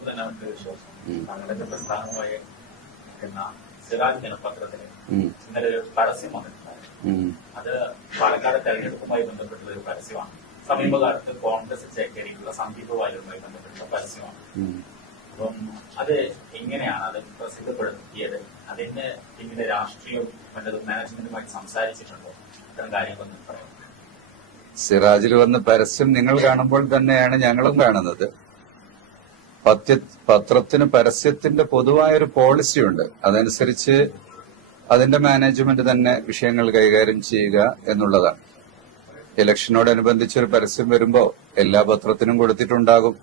പത്രത്തിൽ തന്നെ നമുക്ക് വിശ്വാസം. ഉം. പ്രസ്ഥാനമായി എന്ന സിറാജ് ദിനപത്രത്തിന് ഉം, ഇന്നലെ ഒരു പരസ്യം വന്നിട്ടുണ്ടായിരുന്നു. അത് പാലക്കാട് തെരഞ്ഞെടുപ്പുമായി ബന്ധപ്പെട്ടുള്ള ഒരു പരസ്യമാണ്. സമീപകാലത്ത് കോൺഗ്രസ് സന്ദീപ് പരസ്യമാണ്. അപ്പം അത് എങ്ങനെയാണ് അത് പ്രസിദ്ധപ്പെടുത്തിയത്? അതിന്റെ പിന്നിലെ രാഷ്ട്രീയവും മറ്റത് മാനേജ്മെന്റുമായി സംസാരിച്ചിട്ടുണ്ടോ? അത്തരം കാര്യങ്ങളൊന്നും പറയാം സിറാജിൽ വന്ന പരസ്യം നിങ്ങൾ കാണുമ്പോൾ തന്നെയാണ് ഞങ്ങളും കാണുന്നത്. പത്യ പത്രത്തിന് പരസ്യത്തിന്റെ പൊതുവായൊരു പോളിസി ഉണ്ട്. അതനുസരിച്ച് അതിന്റെ മാനേജ്മെന്റ് തന്നെ വിഷയങ്ങൾ കൈകാര്യം ചെയ്യുക എന്നുള്ളതാണ്. ഇലക്ഷനോടനുബന്ധിച്ച് ഒരു പരസ്യം വരുമ്പോൾ എല്ലാ പത്രത്തിനും കൊടുത്തിട്ടുണ്ടാകും.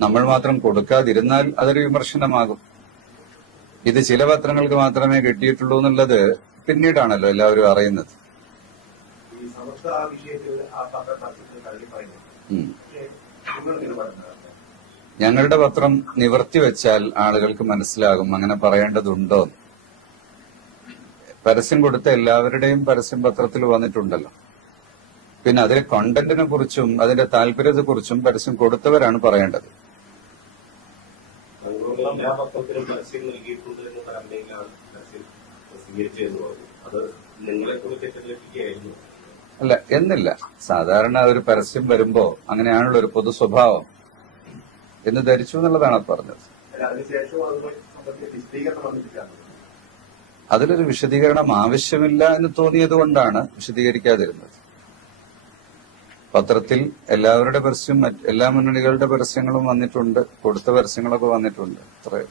നമ്മൾ മാത്രം കൊടുക്കാതിരുന്നാൽ അതൊരു വിമർശനമാകും. ഇത് ചില പത്രങ്ങൾക്ക് മാത്രമേ കിട്ടിയിട്ടുള്ളൂ എന്നുള്ളത് പിന്നീടാണല്ലോ എല്ലാവരും അറിയുന്നത്. ഉം. ഞങ്ങളുടെ പത്രം നിവർത്തി വെച്ചാൽ ആളുകൾക്ക് മനസ്സിലാകും. അങ്ങനെ പറയേണ്ടതുണ്ടോ. പരസ്യം കൊടുത്ത എല്ലാവരുടെയും പരസ്യം പത്രത്തിൽ വന്നിട്ടുണ്ടല്ലോ. പിന്നെ അതിലെ കണ്ടന്റിനെ കുറിച്ചും അതിന്റെ താല്പര്യത്തെ കുറിച്ചും പരസ്യം കൊടുത്തവരാണ് പറയേണ്ടത്. അല്ല എന്നില്ല. സാധാരണ ഒരു പരസ്യം വരുമ്പോ അങ്ങനെയാണുള്ള ഒരു പൊതു സ്വഭാവം. എന്ന് ധരിച്ചു എന്നുള്ളതാണ് പറഞ്ഞത്. അതിലൊരു വിശദീകരണം ആവശ്യമില്ല എന്ന് തോന്നിയത് കൊണ്ടാണ് വിശദീകരിക്കാതിരുന്നത്. പത്രത്തിൽ എല്ലാവരുടെ പരസ്യം എല്ലാ മുന്നണികളുടെ പരസ്യങ്ങളും വന്നിട്ടുണ്ട് കൊടുത്ത പരസ്യങ്ങളൊക്കെ വന്നിട്ടുണ്ട്. അത്രേ.